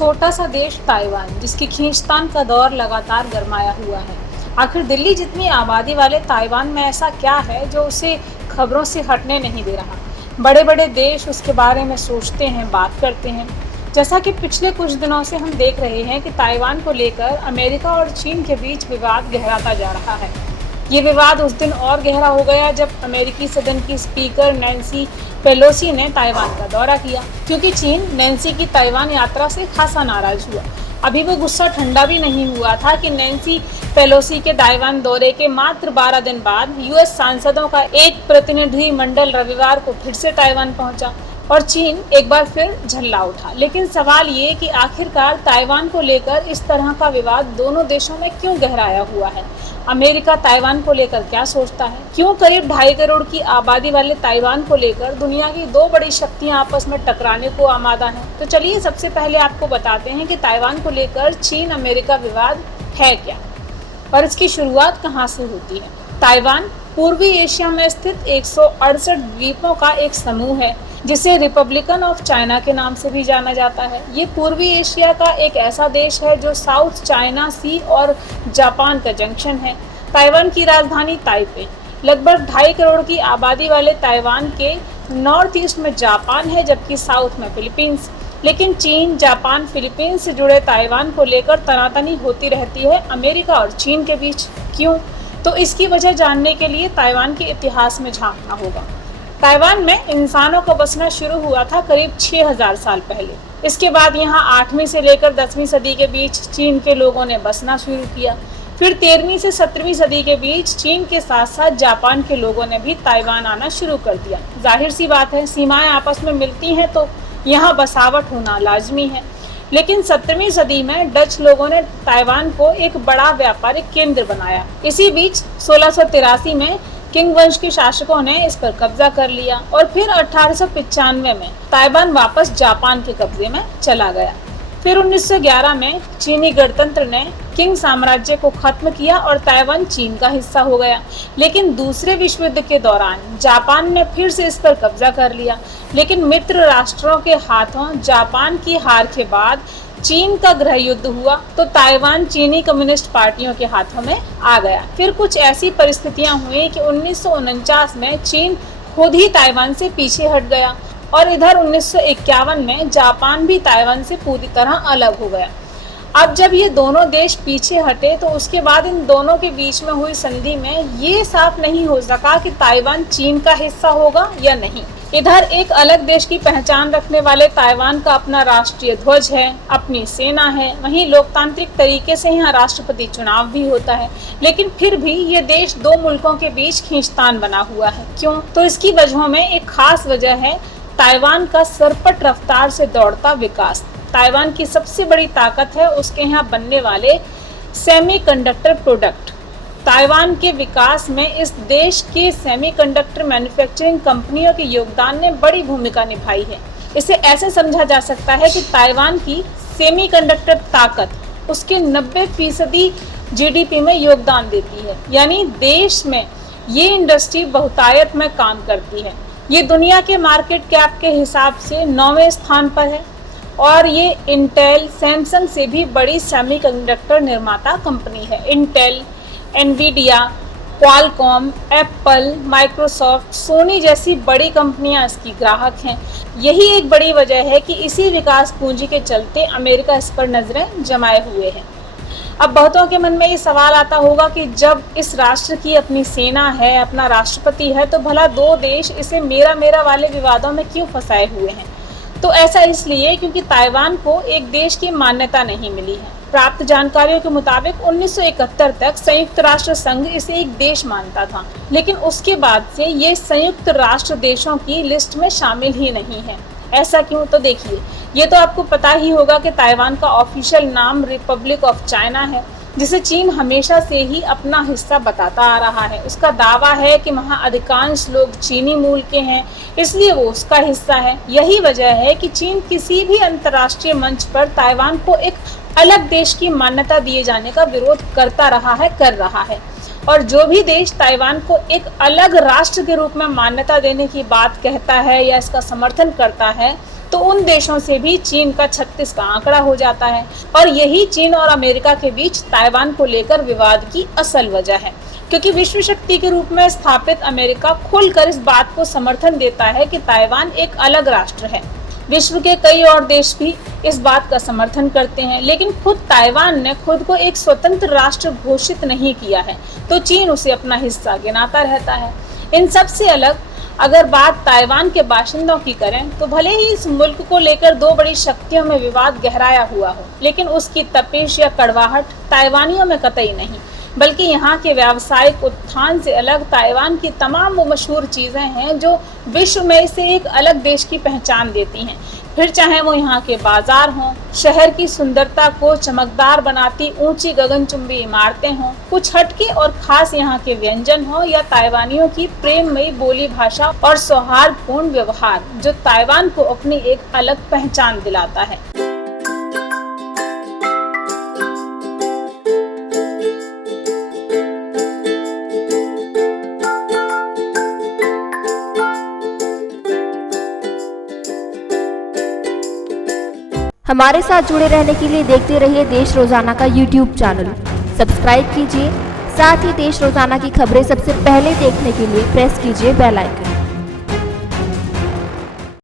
छोटा सा देश ताइवान, जिसकी खींचतान का दौर लगातार गरमाया हुआ है। आखिर दिल्ली जितनी आबादी वाले ताइवान में ऐसा क्या है जो उसे खबरों से हटने नहीं दे रहा। बड़े बड़े देश उसके बारे में सोचते हैं, बात करते हैं। जैसा कि पिछले कुछ दिनों से हम देख रहे हैं कि ताइवान को लेकर अमेरिका और चीन के बीच विवाद गहराता जा रहा है। ये विवाद उस दिन और गहरा हो गया जब अमेरिकी सदन की स्पीकर नैन्सी पेलोसी ने ताइवान का दौरा किया, क्योंकि चीन नैन्सी की ताइवान यात्रा से खासा नाराज हुआ। अभी वो गुस्सा ठंडा भी नहीं हुआ था कि नैन्सी पेलोसी के ताइवान दौरे के मात्र 12 दिन बाद यूएस सांसदों का एक प्रतिनिधि मंडल रविवार को फिर से ताइवान पहुंचा और चीन एक बार फिर झल्ला उठा। लेकिन सवाल ये कि आखिरकार ताइवान को लेकर इस तरह का विवाद दोनों देशों में क्यों गहराया हुआ है। अमेरिका ताइवान को लेकर क्या सोचता है? क्यों करीब 2.5 करोड़ की आबादी वाले ताइवान को लेकर दुनिया की दो बड़ी शक्तियां आपस में टकराने को आमादा हैं? तो चलिए सबसे पहले आपको बताते हैं कि ताइवान को लेकर चीन अमेरिका विवाद है क्या और इसकी शुरुआत कहां से होती है। ताइवान पूर्वी एशिया में स्थित 168 द्वीपों का एक समूह है जिसे रिपब्लिकन ऑफ चाइना के नाम से भी जाना जाता है। ये पूर्वी एशिया का एक ऐसा देश है जो साउथ चाइना सी और जापान का जंक्शन है। ताइवान की राजधानी ताइपे। लगभग 2.5 करोड़ की आबादी वाले ताइवान के नॉर्थ ईस्ट में जापान है, जबकि साउथ में फिलीपींस। लेकिन चीन, जापान, फिलीपींस से जुड़े ताइवान को लेकर तनातनी होती रहती है अमेरिका और चीन के बीच। क्यों? तो इसकी वजह जानने के लिए ताइवान के इतिहास में झांकना होगा। ताइवान में इंसानों का बसना शुरू हुआ था करीब 6000 साल पहले। इसके बाद यहाँ 8वीं से लेकर 10वीं सदी के बीच चीन के लोगों ने बसना शुरू किया। फिर 13वीं से 17वीं सदी के बीच चीन के साथ साथ जापान के लोगों ने भी ताइवान आना शुरू कर दिया। जाहिर सी बात है, सीमाएं आपस में मिलती हैं तो यहाँ बसावट होना लाजमी है। लेकिन 17वीं सदी में डच लोगों ने ताइवान को एक बड़ा व्यापारिक केंद्र बनाया। इसी बीच 1683 में किंग वंश के शासकों ने इस पर कब्जा कर लिया और फिर 1895 में ताइवान वापस जापान के कब्जे में चला गया। फिर 1911 में चीनी गणतंत्र ने किंग साम्राज्य को खत्म किया और ताइवान चीन का हिस्सा हो गया। लेकिन दूसरे विश्व युद्ध के दौरान जापान ने फिर से इस पर कब्जा कर लिया। लेकिन मित्र राष्ट्रों के हाथों जापान की हार के बाद चीन का गृह युद्ध हुआ तो ताइवान चीनी कम्युनिस्ट पार्टियों के हाथों में आ गया। फिर कुछ ऐसी परिस्थितियां हुई कि 1949 में चीन खुद ही ताइवान से पीछे हट गया और इधर 1951 में जापान भी ताइवान से पूरी तरह अलग हो गया। अब जब ये दोनों देश पीछे हटे तो उसके बाद इन दोनों के बीच में हुई संधि में ये साफ नहीं हो सका कि ताइवान चीन का हिस्सा होगा या नहीं। इधर एक अलग देश की पहचान रखने वाले ताइवान का अपना राष्ट्रीय ध्वज है, अपनी सेना है, वहीं लोकतांत्रिक तरीके से यहाँ राष्ट्रपति चुनाव भी होता है। लेकिन फिर भी ये देश दो मुल्कों के बीच खींचतान बना हुआ है। क्यों? तो इसकी वजहों में एक खास वजह है ताइवान का सरपट रफ्तार से दौड़ता विकास। ताइवान की सबसे बड़ी ताकत है उसके यहाँ बनने वाले सेमीकंडक्टर प्रोडक्ट। ताइवान के विकास में इस देश के सेमीकंडक्टर मैन्युफैक्चरिंग कंपनियों के योगदान ने बड़ी भूमिका निभाई है। इसे ऐसे समझा जा सकता है कि ताइवान की सेमीकंडक्टर ताकत उसके 90% जीडीपी में योगदान देती है। यानी देश में ये इंडस्ट्री बहुतायत में काम करती है। ये दुनिया के मार्केट कैप के हिसाब से 9वें स्थान पर है और ये इंटेल, सैमसंग से भी बड़ी सेमीकंडक्टर निर्माता कंपनी है। Intel, Nvidia, Qualcomm, Apple, Microsoft, Sony जैसी बड़ी कंपनियां इसकी ग्राहक हैं। यही एक बड़ी वजह है कि इसी विकास पूंजी के चलते अमेरिका इस पर नजरें जमाए हुए है। अब बहुतों के मन में ये सवाल आता होगा कि जब इस राष्ट्र की अपनी सेना है, अपना राष्ट्रपति है, तो भला दो देश इसे मेरा मेरा वाले विवादों में क्यों फंसाए हुए हैं? तो ऐसा इसलिए क्योंकि ताइवान को एक देश की मान्यता नहीं मिली है। प्राप्त जानकारियों के मुताबिक 1971 तक संयुक्त राष्ट्र संघ इसे एक देश मानता था, लेकिन उसके बाद से ये संयुक्त राष्ट्र देशों की लिस्ट में शामिल ही नहीं है। ऐसा क्यों? तो देखिए, ये तो आपको पता ही होगा कि ताइवान का ऑफिशियल नाम रिपब्लिक ऑफ चाइना है, जिसे चीन हमेशा से ही अपना हिस्सा बताता आ रहा है। उसका दावा है कि वहाँ अधिकांश लोग चीनी मूल के हैं, इसलिए वो उसका हिस्सा है। यही वजह है कि चीन किसी भी अंतर्राष्ट्रीय मंच पर ताइवान को एक अलग देश की मान्यता दिए जाने का विरोध करता रहा है, कर रहा है। और जो भी देश ताइवान को एक अलग राष्ट्र के रूप में मान्यता देने की बात कहता है या इसका समर्थन करता है, तो उन देशों से भी चीन का 36 का आंकड़ा हो जाता है। और यही चीन और अमेरिका के बीच ताइवान को लेकर विवाद की असल वजह है, क्योंकि विश्व शक्ति के रूप में स्थापित अमेरिका खुलकर इस बात को समर्थन देता है कि ताइवान एक अलग राष्ट्र है। विश्व के कई और देश भी इस बात का समर्थन करते हैं, लेकिन खुद ताइवान ने खुद को एक स्वतंत्र राष्ट्र घोषित नहीं किया है, तो चीन उसे अपना हिस्सा गिनाता रहता है। इन सब से अलग अगर बात ताइवान के बाशिंदों की करें, तो भले ही इस मुल्क को लेकर दो बड़ी शक्तियों में विवाद गहराया हुआ हो, लेकिन उसकी तपिश या कड़वाहट ताइवानियों में कतई नहीं, बल्कि यहाँ के व्यावसायिक उत्थान से अलग ताइवान की तमाम वो मशहूर चीज़ें हैं जो विश्व में इसे एक अलग देश की पहचान देती हैं। फिर चाहे वो यहाँ के बाजार हों, शहर की सुंदरता को चमकदार बनाती ऊंची गगनचुंबी इमारतें हों, कुछ हटके और खास यहाँ के व्यंजन हों, या ताइवानियों की प्रेममयी बोली भाषा और सौहार्दपूर्ण व्यवहार, जो ताइवान को अपनी एक अलग पहचान दिलाता है। हमारे साथ जुड़े रहने के लिए देखते रहिए देश रोजाना का YouTube चैनल। सब्सक्राइब कीजिए, साथ ही देश रोजाना की खबरें सबसे पहले देखने के लिए प्रेस कीजिए बेल आइकन।